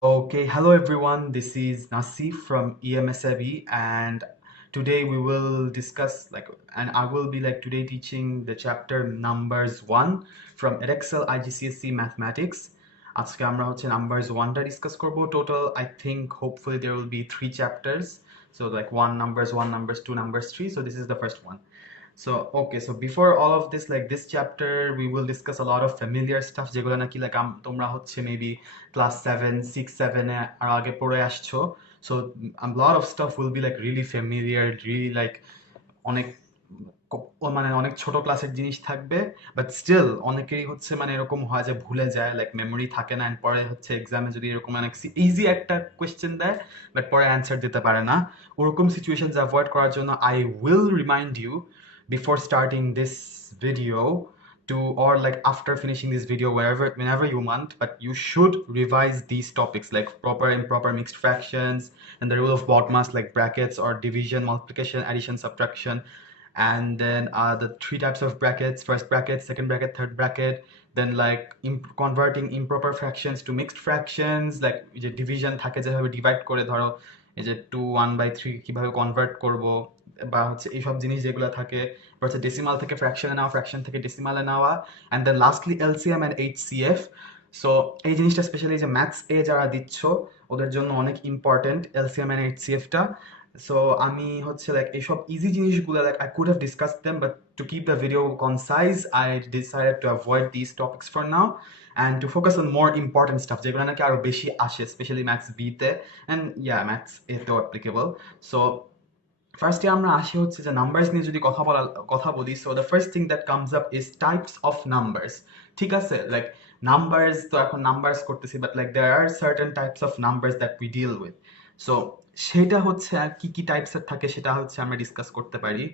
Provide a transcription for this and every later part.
Okay, hello everyone. This is Nasseef from EMSAB, and today we will discuss and I will be today teaching the chapter numbers 1 from Edexcel IGCSE Mathematics. আজকে আমরা হচ্ছে numbers 1টা discuss করব. Total, I think hopefully there will be 3 chapters. So like 1 numbers 2 numbers 3. So this is the first one. So okay, so before all of this, like this chapter, we will discuss a lot of familiar stuff যেগুলো নাকি তোমরা হচ্ছে maybe class 7 6 7 এ আর আগে পড়ে আসছো. So a lot of stuff will be like really familiar, really like অনেক মানে অনেক ছোট ক্লাসের জিনিস থাকবে, বাট স্টিল অনেকেই হচ্ছে মানে এরকম হয় যে ভুলে যায়, লাইক মেমোরি থাকে না, এন্ড পরে হচ্ছে এক্সামে যদি এরকম অনেক ইজি একটা কোয়েশ্চেন দেয় বাট পরে অ্যান্সার দিতে পারে না, ওরকম সিচুয়েশনস অ্যাভয়েড করার জন্য I will remind you before starting this video to, or like after finishing this video, whenever you want, but you should revise these topics like proper improper mixed fractions and the rule of BODMAS, like brackets or division, multiplication, addition, subtraction, and then the 3 types of brackets: first bracket, second bracket, third bracket. Then like converting improper fractions to mixed fractions, like যে division থাকে যেভাবে divide করে ধরো এই যে 2 1/3 কিভাবে convert করব, বা হচ্ছে এইসব জিনিস যেগুলো থাকে, হচ্ছে ডেসিমাল থেকে ফ্র্যাকশনে নেওয়া, ফ্র্যাকশন থেকে ডেসিমালে নেওয়া, and then lastly LCM and HCF. So এই জিনিসটা স্পেশালি যে ম্যাথস এ যারা দিচ্ছ ওদের জন্য অনেক ইম্পর্টেন্ট, এলসিএম অ্যান্ড এইচসিএফটা. সো আমি হচ্ছে লাইক এইসব ইজি জিনিসগুলো like I could have discuss them, but to keep the video concise I decided to avoid this topics for now and to focus on more important stuff যেগুলো নাকি আরো বেশি আসে, specially maths B তে, and yeah maths এ তেও applicable. So ফার্স্টে আমরা আসি হচ্ছে যে নাম্বারস নিয়ে যদি কথা বলি. So the first thing that comes up is types of numbers. ঠিক আছে, লাইক নাম্বারস তো এখন নাম্বারস করতেছি, but like there are certain types of numbers that we deal with. So সেটা হচ্ছে আর কি কি টাইপসের থাকে সেটা হচ্ছে আমরা ডিসকাস করতে পারি.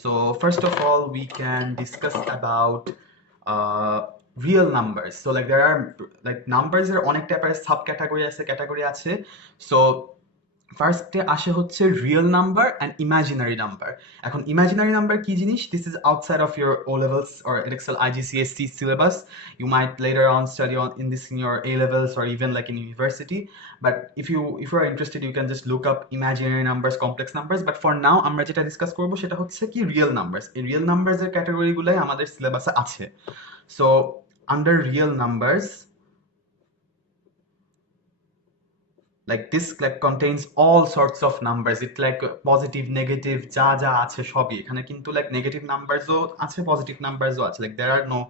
So first of all we can discuss about real numbers. So like there are like নাম্বারসের অনেক টাইপের সাব ক্যাটাগরি আছে. সো ফার্স্টে আসে হচ্ছে real number and imaginary number. এখন ইমাজিনারি নাম্বার কি জিনিস? This is outside of your O levels or Edexcel IGCSE syllabus. You might later on study on in this in your A levels or even like in university. But if you are interested, you can just look up imaginary numbers, complex numbers. But for now আমরা যেটা discuss করব সেটা হচ্ছে কি real numbers. এই real নাম্বারসের ক্যাটাগরিগুলোই আমাদের সিলেবাসে আছে. So under real numbers, like this like contains all sorts of numbers. It like positive, negative, যা যা আছে সবই এখানে, কিন্তু like negative numbers ও আছে, positive numbers ও আছে, like there are no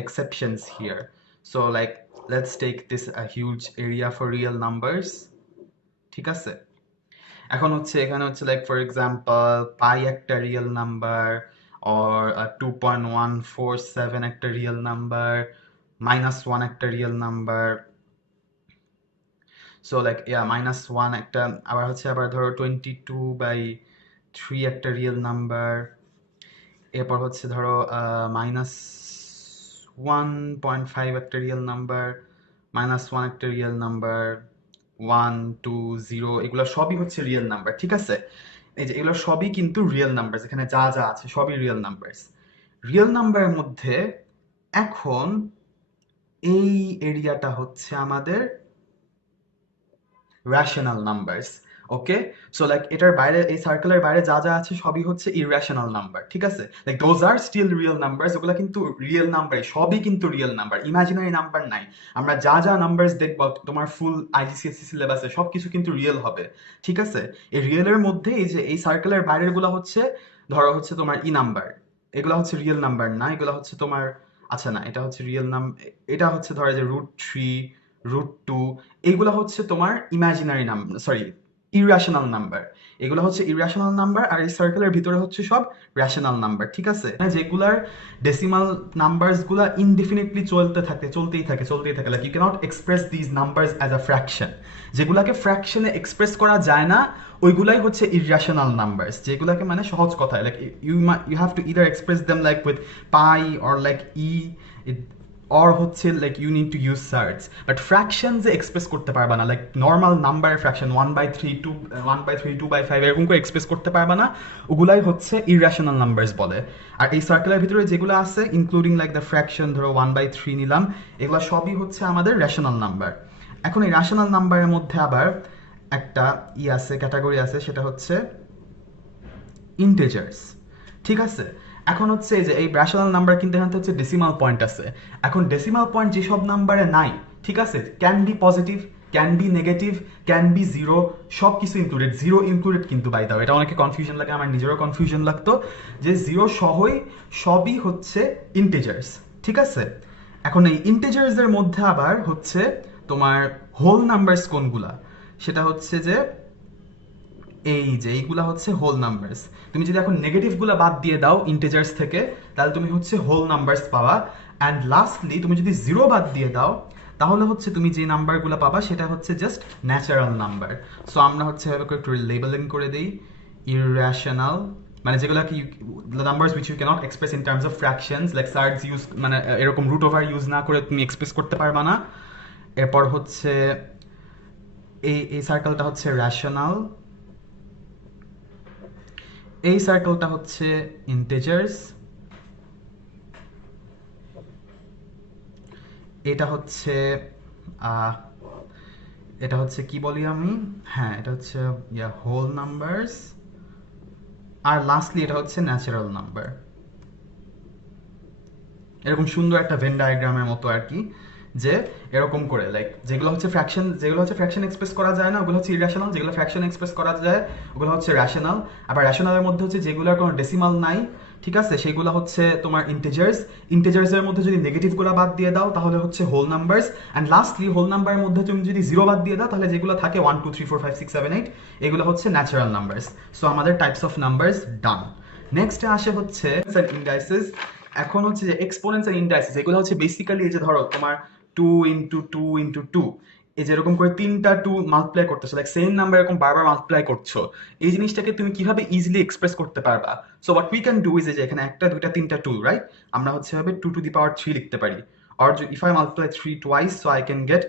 exceptions here. So like let's take this a huge area for real numbers. ঠিক আছে, এখন হচ্ছে এখানে হচ্ছে like for example pi একটা real number, or 2.147 একটা real number, -1 একটা real number. সো লাইক -1 একটা, আবার হচ্ছে আবার ধরো 22/3 একটা রিয়েল নাম্বার, এরপর হচ্ছে ধরো -1.5 একটা রিয়েল নাম্বার, -1 একটা রিয়েল নাম্বার, 1 2 0, এগুলো সবই হচ্ছে রিয়েল নাম্বার. ঠিক আছে, এই যে এগুলো সবই কিন্তু রিয়েল নাম্বার, এখানে যা যা আছে সবই রিয়েল নাম্বার. রিয়েল নাম্বারের মধ্যে এখন এই এরিয়াটা হচ্ছে আমাদের রেশনাল নাম্বারস. ওকে, সো লাইক এটার বাইরে, এই সার্কেলের বাইরে যা যা আছে সবই হচ্ছে ইরেশনাল নাম্বার. ঠিক আছে, like those are still real numbers, ওগুলো কিন্তু রিয়েল নাম্বার, সবই কিন্তু রিয়েল নাম্বার, ইমাজিনারি নাম্বার নাই. আমরা যা যা নাম্বারস দেখব তোমার ফুল আইজিসিএসসি সিলেবাসে সব কিছু কিন্তু রিয়েল হবে. ঠিক আছে, এই রিয়েলের মধ্যে এই যে এই সার্কেলের বাইরের গুলো হচ্ছে ধরো হচ্ছে তোমার ই নাম্বার, এগুলো হচ্ছে রিয়েল নাম্বার না, এগুলো হচ্ছে তোমার, আচ্ছা না এটা হচ্ছে রিয়েল নাম্বার, এটা হচ্ছে ধরো যে √3 √2, এইগুলো হচ্ছে তোমার imaginary number, sorry irrational number. এগুলো হচ্ছে ইরেশনাল নাম্বার, আর এই সার্কেলের ভিতরে হচ্ছে সব রেশনাল নাম্বার. ঠিক আছে, যেগুলার ডেসিমাল নাম্বারস গুলা ইনডিফিনিটলি চলতেই থাকে, like you can't express this numbers as a fraction. যেগুলাকে ফ্র্যাকশনে এক্সপ্রেস করা যায় না ওইগুলাই হচ্ছে ইরেশনাল নাম্বারস, যেগুলাকে মানে সহজ কথায় like you have to either express them like with pi or like e, or হচ্ছে like you need to use surds, but fractions A express করতে পারবা না, লাইক নর্মাল নাম্বারের ফ্র্যাকশন 1/3 1/3 2/5 এরকম করে এক্সপ্রেস করতে পারবা না, ওগুলাই হচ্ছে ইরেশনাল নাম্বারস বলে. আর এই সার্কেলের ভিতরে যেগুলো আছে ইনক্লুডিং লাইক দ্য ফ্র্যাকশন, ধরো 1/3 নিলাম, এগুলো সবই হচ্ছে আমাদের রেশনাল নাম্বার. এখন এই রেশনাল নাম্বারের মধ্যে আবার একটা আছে, ক্যাটাগরি আছে, সেটা হচ্ছে ইন্টিজার্স। ঠিক আছে, এখন হচ্ছে যে এই রেশনাল নাম্বার কিন্তু এখানে হচ্ছে ডেসিমাল পয়েন্ট আছে। এখন ডেসিমাল পয়েন্ট যেসব নাম্বারে নাই, ঠিক আছে, can be positive, can be negative, can be zero, সব কিছু ইনক্লুডেড, জিরো ইনক্লুডেড কিন্তু বাই দাও, এটা অনেকে কনফিউশন লাগে, আমার নিজেরও কনফিউশন লাগতো যে জিরো সহই সবই হচ্ছে ইন্টিজার্স। ঠিক আছে, এখন এই ইন্টিজার্সের মধ্যে আবার হচ্ছে তোমার হোল নাম্বারস কোনগুলা, সেটা হচ্ছে যে এই যে এইগুলা হচ্ছে হোল নাম্বারস। তুমি যদি এখন নেগেটিভগুলা বাদ দিয়ে দাও ইন্টিজার্স থেকে, তাহলে তুমি হচ্ছে হোল নাম্বারস পাওয়া। অ্যান্ড লাস্টলি তুমি যদি জিরো বাদ দিয়ে দাও, তাহলে হচ্ছে তুমি যে নাম্বারগুলো পাবা সেটা হচ্ছে জাস্ট ন্যাচারাল নাম্বার। সো আমরা হচ্ছে একটু লেবেলিং করে দিই, ইররেশনাল, মানে যেগুলো কি numbers which you can't express in terms of fractions, like surds use, মানে এরকম রুট ওভার ইউজ না করে তুমি এক্সপ্রেস করতে পারবা না। এরপর হচ্ছে এই সার্কেলটা হচ্ছে রেশনাল, এই সার্কেলটা হচ্ছে ইন্টিজার্স, এটা হচ্ছে এটা হচ্ছে কি বলি আমি, হ্যাঁ এটা হচ্ছে হোল নাম্বারস, আর লাস্টলি এটা হচ্ছে ন্যাচারাল নাম্বার। এরকম সুন্দর একটা ভেন ডায়াগ্রামের মতো আর কি, যে এরকম করে লাইক যেগুলো হচ্ছে ফ্র্যাকশন এক্সপ্রেস করা যায় না ওগুলো হচ্ছে ইরেশনাল, যেগুলো ফ্র্যাকশন এক্সপ্রেস করা যায় ওগুলো হচ্ছে রেশনাল, আবার রেশনালের মধ্যে হচ্ছে যেগুলোর কোনো ডেসিমাল নাই, ঠিক আছে, সেগুলো হচ্ছে তোমার ইন্টিজার্সের মধ্যে যদি নেগেটিভগুলো বাদ দিয়ে দাও তাহলে হচ্ছে whole numbers, and lastly whole নাম্বারের মধ্যে তুমি যদি জিরো বাদ দিয়ে দাও তাহলে যেগুলো থাকে 1 2 3 4 5 6 7 8 এগুলো হচ্ছে ন্যাচারাল নাম্বারস। সো আমাদের টাইপস অফ নাম্বারস ডান। নেক্সটে আসে হচ্ছে ইন্ডাইসেস। এখন হচ্ছে যে এক্সপোনেন্টস আর ইন্ডাইসেস, এগুলো হচ্ছে বেসিক্যালি এই যে ধরো তোমার 2 ইন্টু 2 ইন্টু 2, এই যে এরকম করে তিনটা 2 মাল্টিপ্লাই করতেছো, লাইক সেম নাম্বার এরকম বারবার মাল্টিপ্লাই করছো, এই জিনিসটাকে তুমি কিভাবে ইজিলি এক্সপ্রেস করতে পারবা? So what we can do is যে এখানে একটা দুইটা তিনটা 2, রাইট, আমরা হচ্ছে হবে 2 টু দি পাওয়ার 3 লিখতে পারি, or if I multiply 3 twice so I can get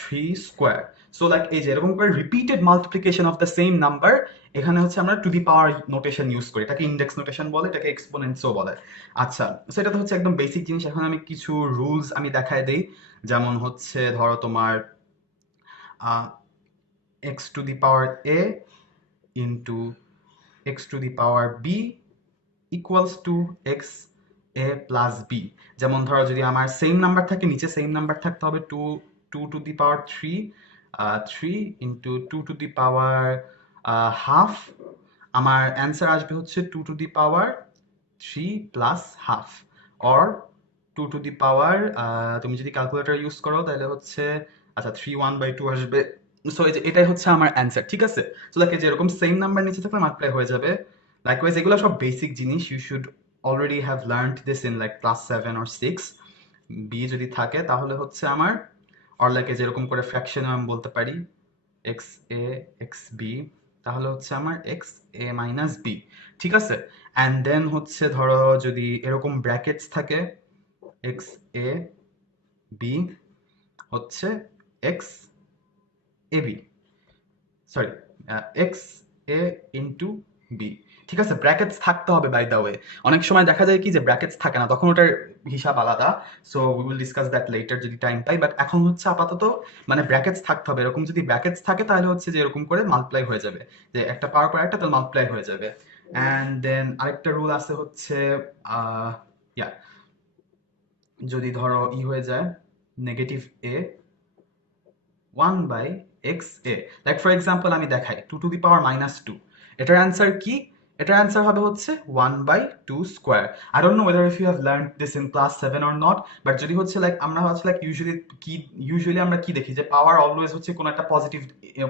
3 square. So like এই যে এরকম করে repeated multiplication of the same number, এখানে হচ্ছে আমরা two the power notation use করি, এটাকে ইন্ডেক্স নোটেশন বলে, এটাকে এক্সপোনেন্টসও বলে। আচ্ছা, সো এটা তো হচ্ছে একদম বেসিক জিনিস। এখন আমি কিছু রুলস আমি দেখায় দেই, যেমন হচ্ছে ধরো তোমার x to the power a into x to the power b equals to x a plus b। যেমন ধরো যদি আমার সেম নাম্বার থাকে, নিচে সেম নাম্বার থাকতে হবে 2 to the power 3 into 2 to the power half, আমার অ্যান্সার আসবে হচ্ছে 2 to the power 3 plus half, or 2 to the power, তুমি যদি ক্যালকুলেটর ইউজ করো তাহলে হচ্ছে আচ্ছা 3 1/2 আসবে। সো এটাই হচ্ছে আমার অ্যান্সার, ঠিক আছে। সো লাইক যেরকম সেম নাম্বার নিচে থাকলে মাল্টিপ্লাই হয়ে যাবে। লাইকওয়াইজ এগুলো সব বেসিক জিনিস, you should already have learned this in like class 7 or 6। B যদি থাকে তাহলে হচ্ছে আমার, অর লাইক যেরকম করে ফ্র্যাকশনে আমি বলতে পারি এক্স এ এক্স বি, তাহলে হচ্ছে আমার এক্স এ মাইনাস বি, ঠিক আছে। অ্যান্ড দেন হচ্ছে ধরো যদি এরকম ব্র্যাকেটস থাকে এক্স এ বি হচ্ছে x A B, sorry x A into B, ঠিক আছে। ব্র্যাকেটস থাকতে হবে বাই দ্য ওয়ে, অনেক সময় দেখা যায় কি যে ব্র্যাকেটস থাকে না, তখন ওটার হিসাব আলাদা। So we will discuss that letter যদি টাইম পাই, বাট এখন হচ্ছে আপাতত মানে ব্র্যাকেটস থাকতে হবে। এরকম যদি ব্র্যাকেটস থাকে তাহলে হচ্ছে যে এরকম করে মাল্টিপ্লাই হয়ে যাবে, যে একটা পাওয়ার পর একটা তাহলে মাল্টিপ্লাই হয়ে যাবে। অ্যান্ড দেন আরেকটা রুল আছে হচ্ছে ইয়া, যদি ধরো হয়ে যায় negative A 1/xa, like for example আমি দেখাই 2 টু দি পাওয়ার -2, এটার অ্যান্সার কি? এটার অ্যান্সার হবে হচ্ছে 1/2 square. I don't know whether if you have learned this in class 7 or not, but যদি হচ্ছে লাইক আমরা হচ্ছে লাইক ইউজুয়ালি আমরা কি দেখি যে পাওয়ার অলওয়েজ হচ্ছে কোনো একটা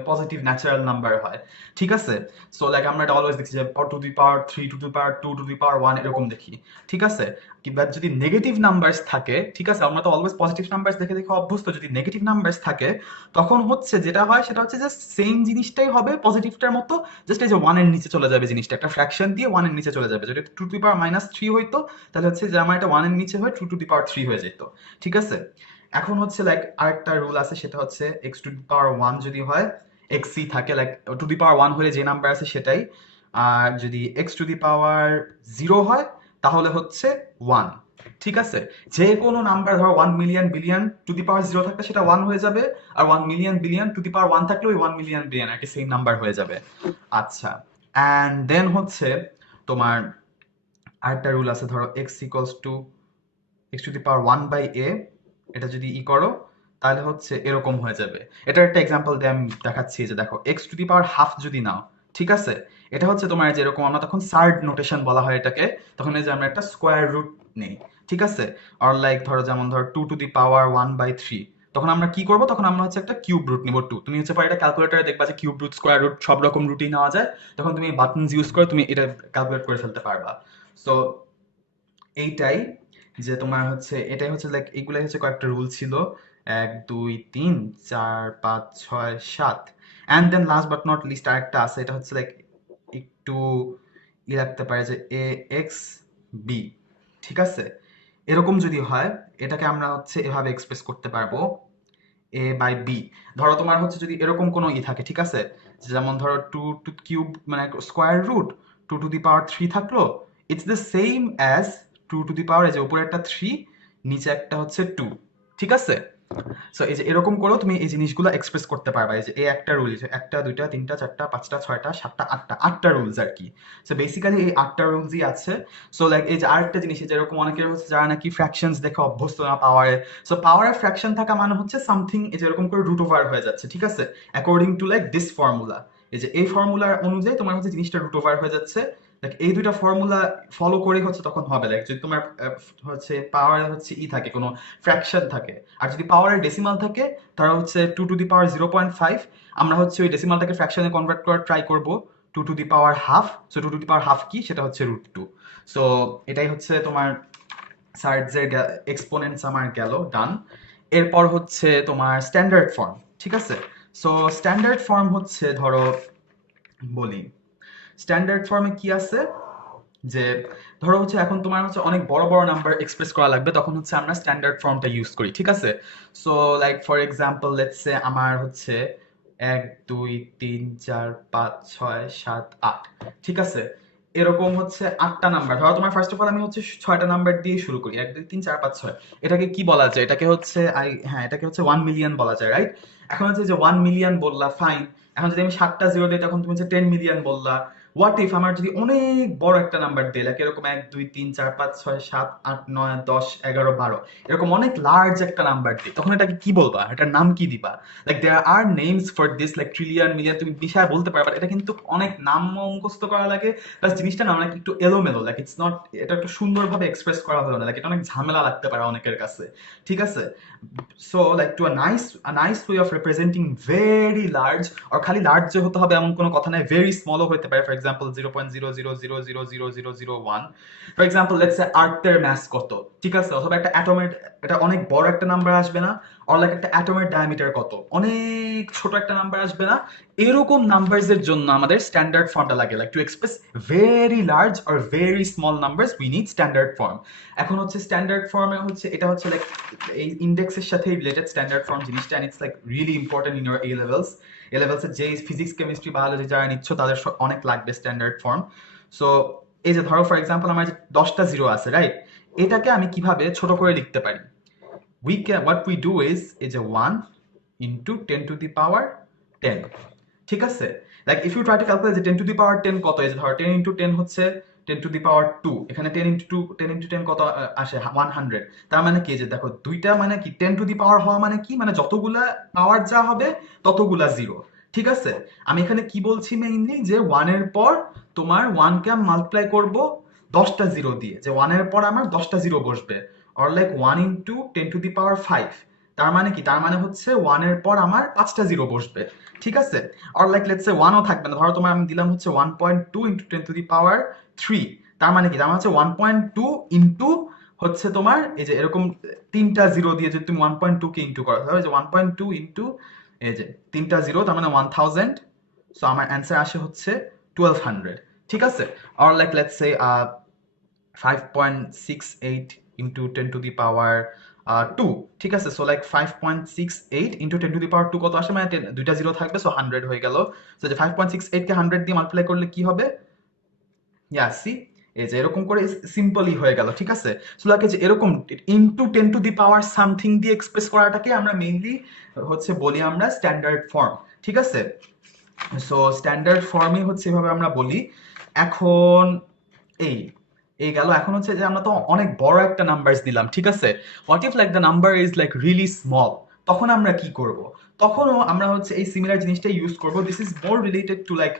পজিটিভ ন্যাচারাল নাম্বার হয়, ঠিক আছে। সো লাইক আমরা এটা অলওয়েজ দেখছি যে 2 to the power 3 to the power 2 to the power 1 এরকম দেখি, ঠিক আছে। কিংবা যদি নেগেটিভ নাম্বারস থাকে, ঠিক আছে, আমরা তো অলওয়েজ পজিটিভ নাম্বারস দেখে দেখে অভ্যস্ত, যদি নেগেটিভ নাম্বারস থাকে তখন হচ্ছে যেটা হয় সেটা হচ্ছে জাস্ট সেম জিনিসটাই হবে পজিটিভটার মতো, জাস্ট এই যে 1 এর নিচে চলে যাবে জিনিসটা, একটা ফ্র্যাকশন দিয়ে 1 এর নিচে চলে যাবে। যদি 2 টু দি পাওয়ার -3 হইতো তাহলে হচ্ছে যে আমার এটা 1 এর নিচে হয়ে 2 টু দি পাওয়ার 3 হয়ে যেত, ঠিক আছে। এখন হচ্ছে লাইক আরেকটা রুল আছে, সেটা হচ্ছে x টু দি পাওয়ার 1 যদি হয়, xc থাকে, লাইক টু দি পাওয়ার 1 হলে যে নাম্বার আছে সেটাই, আর যদি x টু দি পাওয়ার 0 হয় তাহলে হচ্ছে 1। ঠিক আছে, যে কোনো নাম্বার ধরো 1 মিলিয়ন বিলিয়ন টু দি পাওয়ার 0 থাকলে সেটা 1 হয়ে যাবে, আর 1 million billion two the power 1 থাকলে ওই 1 মিলিয়ন বিলিয়ন একটা সেম নাম্বার হয়ে যাবে। আচ্ছা, অ্যান্ড দেন হচ্ছে তোমার আরেকটা রুল আছে, ধরো x to the power 1 by a, এটা যদি করো তাহলে হচ্ছে এরকম হয়ে যাবে। এটার একটা এক্সাম্পল দিয়ে আমি দেখাচ্ছি, যে দেখো x to the power half যদি নাও, ঠিক আছে, এটা হচ্ছে তোমার যেরকম আমরা তখন সার্ড নোটেশন বলা হয় এটাকে, তখন এই যে আমরা একটা স্কোয়ার রুট নেই, ঠিক আছে, অর লাইক ধরো যেমন ধরো 2 টু দি পাওয়ার 1 বাই 3, তখন আমরা কি করব, তখন আমরা হচ্ছে একটা কিউব রুট নিব 2। তুমি হচ্ছে পরে এটা ক্যালকুলেটরে দেখবা যে কিউব রুট, স্কোয়ার রুট সব রকম রুটই নেওয়া যায়, তখন তুমি বাটনস ইউজ করে তুমি এটা ক্যালকুলেট করে ফেলতে পারবা। সো এইটাই, যে তোমার হচ্ছে এটাই হচ্ছে লাইক এইগুলাই হচ্ছে কয়েকটা রুল ছিল, 1 2 3 4 5 6 7, and then last but not least আরেকটা আছে, এটা হচ্ছে লাইক একটু রাখতে পারে যে এ এক্স বি, ঠিক আছে, এরকম যদি হয় এটাকে আমরা হচ্ছে এভাবে এক্সপ্রেস করতে পারবো, এ বাই বি। ধরো তোমার হচ্ছে যদি এরকম কোনো থাকে, ঠিক আছে, যেমন ধরো 2 টু কিউব মানে square root 2 to the power 3 থাকলো, it's the same as 2 to the power, এই যে উপরে একটা 3 নিচে একটা হচ্ছে 2, ঠিক আছে। সো এই যে এরকম করেও তুমি এই জিনিসগুলো এক্সপ্রেস করতে পারবা, এই যে এই একটা রুল, একটা দুইটা তিনটা চারটা পাঁচটা ছয়টা সাতটা আটটা রুলস আর কি। সো বেসিক্যালি এই আটটা রুলসই আছে। সো লাইক এই যে আরেকটা জিনিস, যেরকম অনেকের হচ্ছে যারা নাকি ফ্র্যাকশনস দেখে অভ্যস্ত না পাওয়ারে, সো পাওয়ারে ফ্র্যাকশন থাকা মানে হচ্ছে সামথিং এই যেরকম করে রুট ওভার হয়ে যাচ্ছে, ঠিক আছে, according to like this formula, এই যে এই ফর্মুলার অনুযায়ী তোমার হচ্ছে জিনিসটা রুট ওভার হয়ে যাচ্ছে। লাইক এই দুইটা ফর্মুলা ফলো করে হচ্ছে তখন হবে, লাইক যদি তোমার হচ্ছে পাওয়ার হচ্ছে থাকে কোনো ফ্র্যাকশন থাকে, আর যদি পাওয়ারের ডেসিমাল থাকে, তারা হচ্ছে 2 টু দি পাওয়ার 0.5, আমরা হচ্ছে ওই ডেসিমালটাকে ফ্র্যাকশনে কনভার্ট করার ট্রাই করব 2 to the power half. So 2 to the power half কি, সেটা হচ্ছে √2। সো এটাই হচ্ছে তোমার সার্ডসের এক্সপোনেন্টস আমার গেল ডান। এরপর হচ্ছে তোমার স্ট্যান্ডার্ড ফর্ম, ঠিক আছে। সো স্ট্যান্ডার্ড ফর্ম হচ্ছে ধরো বলি, স্ট্যান্ডার্ড ফর্মে কি আছে, যে ধরো হচ্ছে এখন তোমার হচ্ছে অনেক বড় বড় নাম্বার এক্সপ্রেস করা লাগবে, তখন হচ্ছে আমরা স্ট্যান্ডার্ড ফর্মটা ইউজ করি, ঠিক আছে। So like for example let's সে আমার হচ্ছে 1 2 3 4 5 6 7 8, ঠিক আছে, এরকম হচ্ছে 8টা নাম্বার। ধরো তোমার ফার্স্ট অফ অল আমি হচ্ছে 6টা নাম্বার দিয়ে শুরু করি, 1 2 3 4 5 6, এটাকে কি বলা যায়, এটাকে হচ্ছে এটাকে হচ্ছে 1 মিলিয়ন বলা যায়, রাইট। এখন হচ্ছে যে 1 মিলিয়ন বললা, ফাইন। এখন যদি আমি 7টা জিরো দিই, তখন তুমি হচ্ছে 10 মিলিয়ন বললা। হোয়াট ইফ আমার যদি অনেক বড় একটা নাম্বার দিই, লাইক এরকম 1 2 3 4 5 6 7 8 9 10 11 12, এরকম অনেক লার্জ একটা নাম্বার দিই, তখন এটাকে কি বলবা, এটার নাম কি দিবা? Like there are names for this, like trillion million তুমি বিষয় বলতে পারবা, এটা কিন্তু অনেক নাম মুখস্থ করা লাগে, প্লাস জিনিসটা না অনেক একটু এলোমেলো, লাইক ইটস নট, এটা একটু সুন্দরভাবে এক্সপ্রেস করা হলো না, লাইক এটা অনেক ঝামেলা লাগতে পারে অনেকের কাছে, ঠিক আছে। So like to a nice way of representing very large, or খালি লার্জ যে হতে হবে এমন কোনো কথা নাই, ভেরি স্মলও হতে পারে, for example 0.00000001, for example let's say আর্থের ম্যাস কত, ঠিক আছে, অথবা একটা অ্যাটমের, এটা অনেক বড় একটা নাম্বার আসবে না, অর লাইক একটা অ্যাটমের ডায়ামিটার কত, অনেক ছোট একটা নাম্বার আসবে না, এরকম নাম্বারস এর জন্য আমাদের স্ট্যান্ডার্ড ফর্মটা লাগে, like to express very large or very small numbers we need standard form. এখন হচ্ছে স্ট্যান্ডার্ড ফর্মে হচ্ছে এটা হচ্ছে লাইক এই ইন্ডেক্সের সাথে রিলেটেড স্ট্যান্ডার্ড ফর্ম জিনিসটা, and it's like really important in your A লেভেলসে যে ফিজিক্স কেমিস্ট্রি বায়োলজি যারা নিচ্ছ তাদের অনেক লাগবে স্ট্যান্ডার্ড ফর্ম। সো এই যে ধরো ফর এক্সাম্পল আমার যে 10টা জিরো আছে, রাইট, এটাকে আমি কিভাবে ছোট করে লিখতে পারি, what we do is এই যে 1 into 10 to the power 10, ঠিক আছে। Like if you try to calculate যে 10 টু দি পাওয়ার 10 কত, এই যে ধরো 10 into 10 হচ্ছে 10 to the power 2, এখানে 10 into 2 10 into 10 কত আসে 100, তার মানে কি, যে দেখো দুইটা মানে কি 10 to the power হওয়া মানে কি, মানে যতগুলা পাওয়ার যা হবে ততগুলা জিরো, ঠিক আছে। আমি এখানে কি বলছি মেইনলি, যে 1 এর পর তোমার 1 কে মাল্টিপ্লাই করব 10টা জিরো দিয়ে, যে 1 এর পর আমার 10টা জিরো বসবে, or like 1 into 10 to the power 5, তার মানে কি, তার মানে হচ্ছে 1 এর পর আমার 5টা জিরো বসবে, ঠিক আছে। অর লাইক লেটস সে 1ও থাকবে না, ধরো তোমার আমি দিলাম হচ্ছে 1.2 into 10 to the power 3, তার মানে কি, তার মানে হচ্ছে 1.2 ইনটু হচ্ছে তোমার এই যে এরকম তিনটা জিরো দিয়ে যদি তুমি 1.2 কে ইনটু করো, তাহলে যে 1.2 ইনটু এই যে তিনটা জিরো, তার মানে 1000। সো আমার অ্যান্সার আসে হচ্ছে 1200, ঠিক আছে। Or like let's say 5.68 into 10 to the power 2, ঠিক আছে। So like 5.68 into 10 to the power 2 কত আসে, মানে দুইটা জিরো থাকবে, সো 100 হয়ে গেল। সো যে 5.68 কে 100 দিয়ে মাল্টিপ্লাই করলে কি হবে, সি এই যে এরকম করে সিম্পলি হয়ে গেল, ঠিক আছে। সো লাগে যে এরকম into 10 two the power something দিয়ে এক্সপ্রেস করাটাকে আমরা মেইনলি হচ্ছে বলি আমরা স্ট্যান্ডার্ড ফর্ম, ঠিক আছে। সো স্ট্যান্ডার্ড ফর্মই হচ্ছে এভাবে আমরা বলি। এখন এই এই গেল। এখন হচ্ছে যে আমরা তো অনেক বড় একটা নাম্বারস দিলাম, ঠিক আছে। What if like the number is like really small, তখন আমরা কি করব? তখনও আমরা হচ্ছে এই সিমিলার জিনিসটা ইউজ করব। This is more related to like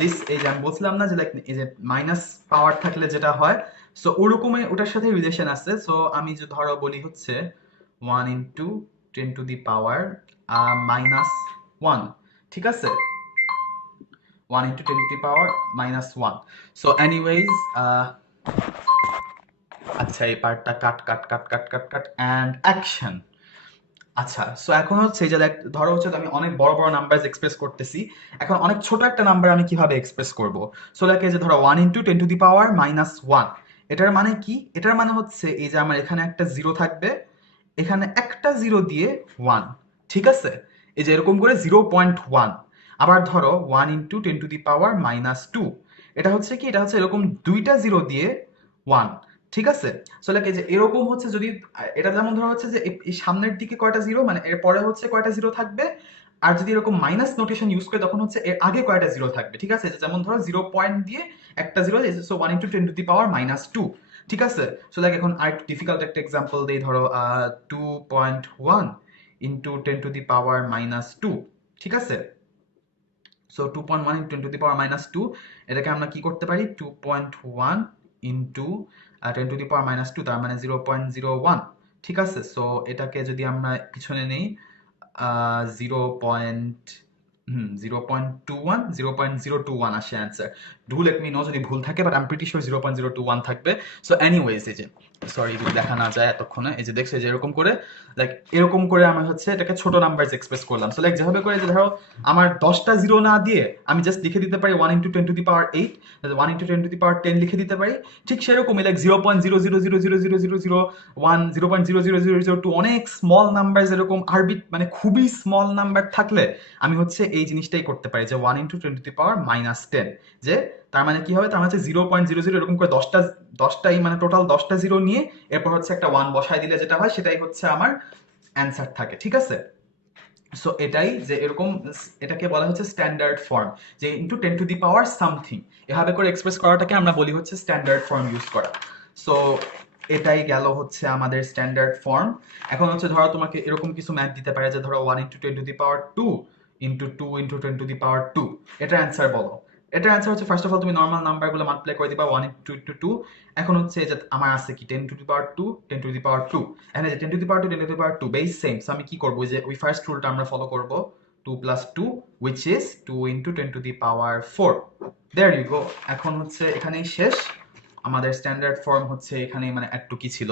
this, এই যে আমি বলছিলাম না যে লাইক এই যে মাইনাস পাওয়ার থাকলে যেটা হয়, সো ওরকমই ওটার সাথে রিলেশন আছে। সো আমি যে ধরো বলি হচ্ছে 1 ইন্টু 10 টু দি পাওয়ার -1, ঠিক আছে। 1 into 10 to the power -1. So anyways, আচ্ছা এই পার্টটা কাট কাট কাট কাট কাট কাট অ্যান্ড অ্যাকশন। আচ্ছা, সো এখন হচ্ছে যে ধরো হচ্ছে আমি অনেক বড় বড় নাম্বার এক্সপ্রেস করতেছি, এখন অনেক ছোট একটা নাম্বার আমি কিভাবে এক্সপ্রেস করব? সো লাইক এই যে ধরো 1 into 10 to the power -1, এটার মানে কি? এটার মানে হচ্ছে এই যে আমার এখানে একটা জিরো থাকবে, এখানে একটা জিরো দিয়ে 1, ঠিক আছে। এই যে এরকম করে 0.1। আবার ধরো 1 into 10 to the power -2, এটা হচ্ছে কি? এটা হচ্ছে এরকম দুইটা জিরো দিয়ে 1, ঠিক আছে। সো লাইক এই যে এরকম হচ্ছে যদি এটা যেমন ধরো হচ্ছে যে এই সামনের দিকে কয়টা জিরো, মানে এর পরে হচ্ছে কয়টা জিরো থাকবে, আর যদি এরকম মাইনাস নোটেশন ইউজ করে তখন হচ্ছে এর আগে কয়টা জিরো থাকবে, ঠিক আছে। যেমন ধরো 0 পয়েন্ট দিয়ে একটা zero, so 1 into 10 to the power -2, ঠিক আছে। সো লাইক এখন আর ডিফিকাল্ট একটা এক্সাম্পল দেই, ধরো 2.1 into 10 to the power -2, ঠিক আছে। So 2.1 into 10 to the power -2, এটাকে আমরা কি করতে পারি? 2.1 into 10 to the power -2, তার মানে 0.01, ঠিক আছে। সো এটাকে যদি আমরা পিছনে নেই 0.0.21 আসে answer. Do let me no যদি ভুল থাকে, but I am pretty sure 0.021 থাকবে। সো এনিওয়েজ এই যে সরি যদি দেখা না যায় এতক্ষণে, এই যে দেখছো যে এরকম করে লাইক এরকম করে আমরা হচ্ছে এটাকে ছোট নাম্বার এক্সপ্রেস করলাম। সো লাইক যেভাবে করে যে ধরো আমার 10টা জিরো না দিয়ে আমি জাস্ট লিখে দিতে পারি 1 into 10 to the power 8, 1 into 10 to the power 10 লিখে দিতে পারি, ঠিক সেরকমই লাইক 0.0000001, 0.00002 অনেক স্মল নাম্বার, এরকম আরবিট মানে খুবই স্মল নাম্বার থাকলে আমি হচ্ছে এই জিনিসটাই করতে পারি যে 1 into 10 to the power -10, যে তার মানে কি হবে? তার মানে হচ্ছে 0.00 এরকম করে দশটাই মানে টোটাল 10টা জিরো নিয়ে এরপর হচ্ছে একটা 1 বসায় দিলে যেটা হয় সেটাই হচ্ছে আমার অ্যান্সার থাকে, ঠিক আছে। সো এটাই যে এরকম, এটাকে বলা হচ্ছে স্ট্যান্ডার্ড ফর্ম, যে into 10 two the power something, এভাবে করে এক্সপ্রেস করাটাকে আমরা বলি হচ্ছে স্ট্যান্ডার্ড ফর্ম ইউজ করা। সো এটাই গেল হচ্ছে আমাদের স্ট্যান্ডার্ড ফর্ম। এখন হচ্ছে ধরো তোমাকে এরকম কিছু ম্যাথ দিতে পারে যে ধরো 1 into 10 to the power 2 into 2 into 10 to the power 2, এটার অ্যান্সার বলো। এটার অ্যান্সার হচ্ছে ফার্স্ট অফ অল তুমি নর্মাল নাম্বারগুলো মাল্টিপ্লাই করে দিবা 1 into 2। এখন হচ্ছে যে আমার আছে কি 10 to the power 2, 10 to the power 2, এখানে যে 10 to the power 2, 10 to the power 2 base same. So আমি কি করব? যে ওই ফার্স্ট রুলটা আমরা ফলো করব, 2 plus 2 which is 2 into 10 to the power 4। there you go। এখন হচ্ছে এখানেই শেষ আমাদের স্ট্যান্ডার্ড ফর্ম, হচ্ছে এখানেই মানে একটু কি ছিল।